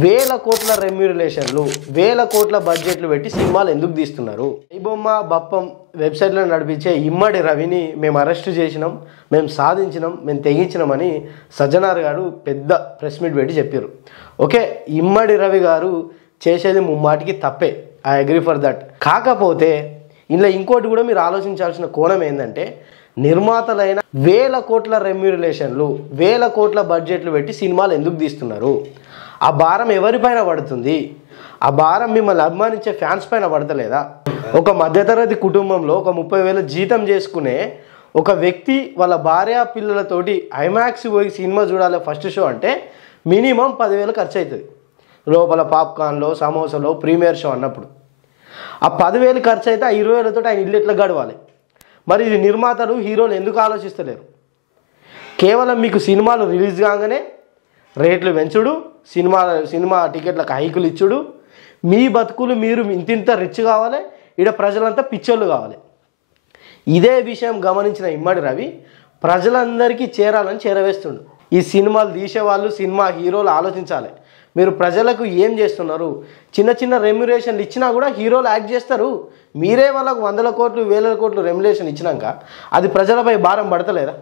వేల కోట్ల రెమ్యూనరేషన్లు వేల కోట్ల బడ్జెట్లు పెట్టి సినిమాలు ఎందుకు తీస్తున్నారు? ఐబొమ్మ బప్పం వెబ్సైట్లో నడిపించే ఇమ్మడి రవిని మేము అరెస్ట్ చేసినాం, మేము సాధించినాం, మేము తెగించినామని సజ్జనార్ గారు పెద్ద ప్రెస్ మీట్ పెట్టి చెప్పారు. ఓకే, ఇమ్మడి రవి గారు చేసేది ముమ్మాటికి తప్పే, ఐ అగ్రీ ఫర్ దట్. కాకపోతే ఇందులో ఇంకోటి కూడా మీరు ఆలోచించాల్సిన కోణం ఏంటంటే, నిర్మాతలైన వేల కోట్ల రెమ్యూనరేషన్లు వేల కోట్ల బడ్జెట్లు పెట్టి సినిమాలు ఎందుకు తీస్తున్నారు? ఆ భారం ఎవరిపైన పడుతుంది? ఆ భారం మిమ్మల్ని అభిమానించే ఫ్యాన్స్ పైన పడతలేదా? ఒక మధ్యతరగతి కుటుంబంలో ఒక 30,000 జీతం చేసుకునే ఒక వ్యక్తి వాళ్ళ భార్య పిల్లలతోటి ఐమాక్స్ పోయి సినిమా చూడాలి ఫస్ట్ షో అంటే మినిమం 10,000 ఖర్చు అవుతుంది. లోపల పాప్కార్న్లో, సమోసాలో, ప్రీమియర్ షో అన్నప్పుడు ఆ 10,000 ఖర్చు అయితే ఆ 20,000 ఆయన ఇల్లు ఎట్లా గడవాలి? మరి ఇది నిర్మాతలు, హీరోలు ఎందుకు ఆలోచిస్తలేరు? కేవలం మీకు సినిమాలు రిలీజ్ కాగానే రేట్లు పెంచుడు, సినిమా టికెట్లకు హైకులు ఇచ్చుడు, మీ బతుకులు మీరు ఇంతింత రిచ్ కావాలి, ఈడ ప్రజలంతా పిచ్చోళ్ళు కావాలి. ఇదే విషయం గమనించిన ఇమ్మడి రవి ప్రజలందరికీ చేరాలని చేరవేస్తుండు. ఈ సినిమాలు తీసేవాళ్ళు, సినిమా హీరోలు ఆలోచించాలి. మీరు ప్రజలకు ఏం చేస్తున్నారు? చిన్న చిన్న రెమ్యునరేషన్లు ఇచ్చినా కూడా హీరోలు యాక్ట్ చేస్తారు. మీరే వాళ్ళకు 100 కోట్లు 1000 కోట్లు రెమ్యునరేషన్ ఇచ్చినాక అది ప్రజలపై భారం పడతలేదా?